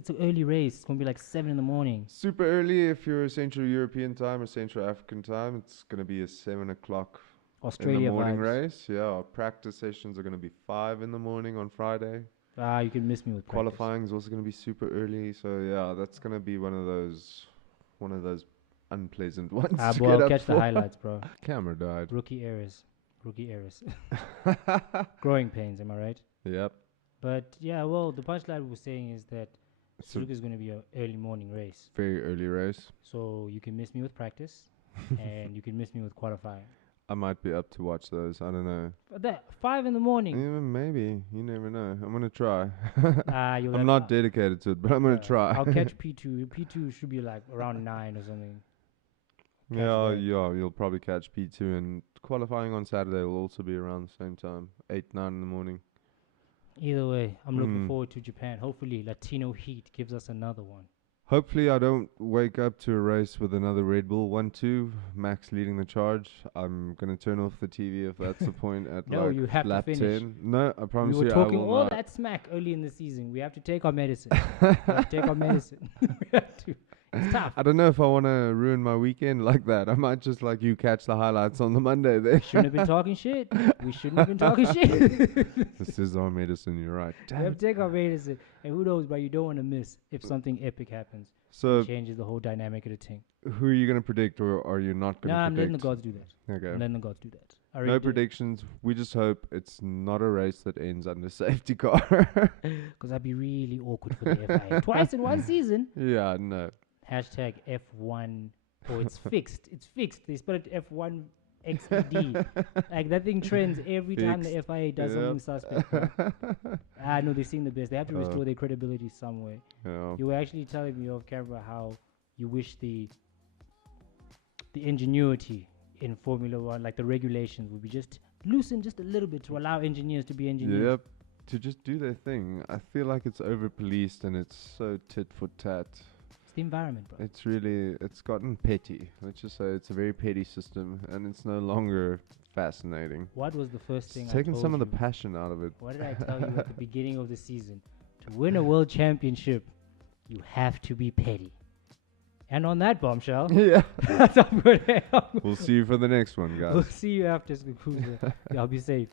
an early race. It's gonna be like 7 in the morning. Super early if you're Central European time or Central African time. It's going to be a 7 o'clock Australia in the morning vibes. race. Yeah, our practice sessions are going to be 5 in the morning on Friday. You can miss me with practice. Qualifying is also going to be super early. So yeah, that's going to be one of those unpleasant ones to Bro, get up catch for. the highlights, bro. Camera died. Rookie errors. Growing pains, am I right? Yep. But yeah, well, the punchline we were saying is that So Suzuka is going to be an early morning race. very early race. So you can miss me with practice and you can miss me with qualifying. I might be up to watch those. I don't know. But that 5 in the morning. Maybe. You never know. I'm going to try. You'll I'm not dedicated to it, but I'm going to try. I'll catch P2. P2 should be like around 9 or something. catch Yeah, that. you'll probably catch P2, and qualifying on Saturday will also be around the same time, 8, 9 in the morning. Either way, I'm looking forward to Japan. Hopefully, Latino Heat gives us another one. Hopefully I don't wake up to a race with another Red Bull 1-2, Max leading the charge. I'm going to turn off the TV if that's the point at No, like you have to lap finish. 10. No, I We promise were you I talking will all not. that smack early in the season. We have to take our medicine. We have to take our medicine. We have to. It's tough. I don't know if I want to ruin my weekend like that. I might just like you catch the highlights on the Monday there. Shouldn't have been talking shit. We shouldn't have been talking shit. This is our medicine, you're right. We have to take our medicine. And who knows, but you don't want to miss if something epic happens. So It changes the whole dynamic of the thing. who are you going to predict, or are you not going No, to I'm letting the predict? gods do that. Okay. I'm letting the gods do that. I No already did. predictions. We just hope it's not a race that ends under safety car. Because that'd be really awkward for the FIA. Twice in one season. Yeah, no. Hashtag F1. Oh, it's fixed. It's fixed. They spell it F1 XED. Like that thing trends every time the Fixed. FIA does something suspect. No, they've seen the best. They have to restore their credibility some way. Yeah. You were actually telling me off camera how you wish the ingenuity in Formula One, like the regulations, would be just loosened just a little bit to allow engineers to be engineers. Yep. To just do their thing. I feel like it's over policed and it's so tit for tat. It's the environment, bro. It's gotten petty. Let's just say it's a very petty system and it's no longer fascinating. What was the first thing It's I taken told some of the you? passion out of it. What did I tell you at the beginning of the season? To win a world championship, you have to be petty. And on that bombshell, Yeah. that's how I'm gonna end. We'll see you for the next one, guys. We'll see you after Skukuza. Y'all be safe.